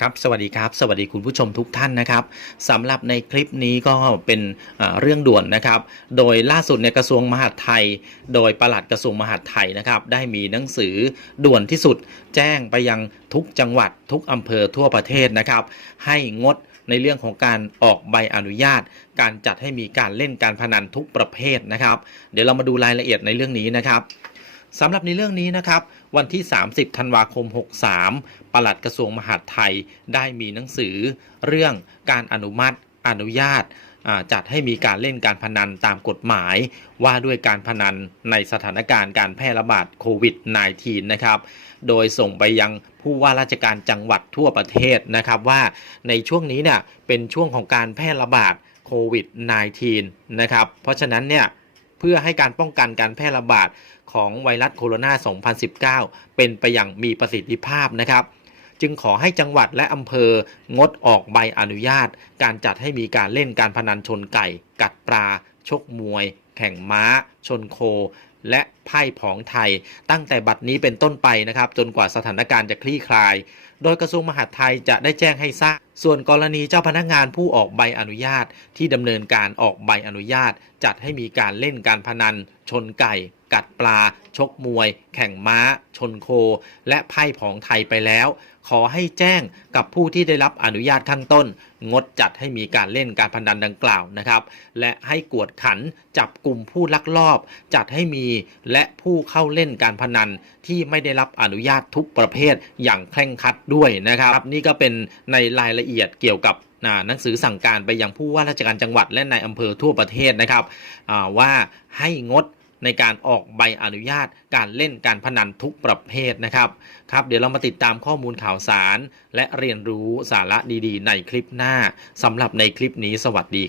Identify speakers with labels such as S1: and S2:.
S1: ครับสวัสดีครับ สวัสดีคุณผู้ชมทุกท่านนะครับสำหรับในคลิปนี้ก็เป็นเรื่องด่วนนะครับ โดยล่าสุดในกระทรวงมหาดไทย โดยปลัดกระทรวงมหาดไทยนะครับ ได้มีหนังสือด่วนที่สุด แจ้งไปยังทุกจังหวัดทุกอำเภอทั่วประเทศนะครับ ให้งดในเรื่องของการออกใบอนุญาต การจัดให้มีการเล่นการพนันทุกประเภทนะครับ เดี๋ยวเรามาดูรายละเอียดในเรื่องนี้นะครับสำหรับในเรื่องนี้นะครับ วันที่ 30 ธันวาคม 63 ปลัดกระทรวงมหาดไทยได้มีหนังสือ เรื่องการอนุมัติอนุญาตจัดให้มีการเล่นการพนันตามกฎหมาย ว่าด้วยการพนันในสถานการณ์การแพร่ระบาดโควิด -19 นะครับ โดยส่งไปยังผู้ว่าราชการจังหวัดทั่วประเทศนะครับว่าในช่วงนี้เนี่ยเป็นช่วงของการแพร่ระบาดโควิด -19 นะครับ เพราะฉะนั้นเนี่ย เพื่อให้การป้องกันการแพร่ระบาดของไวรัสโคโรนา 2019 เป็นไปอย่างมีประสิทธิภาพนะครับ จึงขอให้จังหวัดและอำเภองดออกใบอนุญาต การจัดให้มีการเล่นการพนันชนไก่ กัดปลา ชกมวยแข่งม้า ชนโค และไพ่ผองไทย ตั้งแต่บัดนี้เป็นต้นไปนะครับ จนกว่าสถานการณ์จะคลี่คลาย โดยกระทรวงมหาดไทยจะได้แจ้งให้ทราบส่วนกรณีเจ้าพนักงานผู้ออกใบอนุญาตที่ดำเนินการออกใบอนุญาต จัดให้มีการเล่นการพนัน ชนไก่ กัดปลา ชกมวย แข่งม้า ชนโค และไพ่ผองไทยไปแล้ว ขอให้แจ้งกับผู้ที่ได้รับอนุญาตข้างต้น งดจัดให้มีการเล่นการพนันดังกล่าวนะครับ และให้กวดขันจับกลุ่มุมผู้ลักลอบ จัดให้มีและผู้เข้าเล่นการพนันที่ไม่ได้รับอนุญาตทุกประเภทอย่างเคร่งครัดด้วยนะครับ นี่ก็เป็นในรายละเอียดเกี่ยวกับหนังสือสั่งการไปยังผู้ว่าราชการจังหวัดและในายอำเภอทั่วประเทศนะครับว่าให้งดในการออกใบอนุญาตการเล่นการพนันทุกประเภทนะครับครับ เดี๋ยวเรามาติดตามข้อมูลข่าวสาร และเรียนรู้สาระดีๆ ในคลิปหน้าสำหรับในคลิปนี้สวัสดีครับ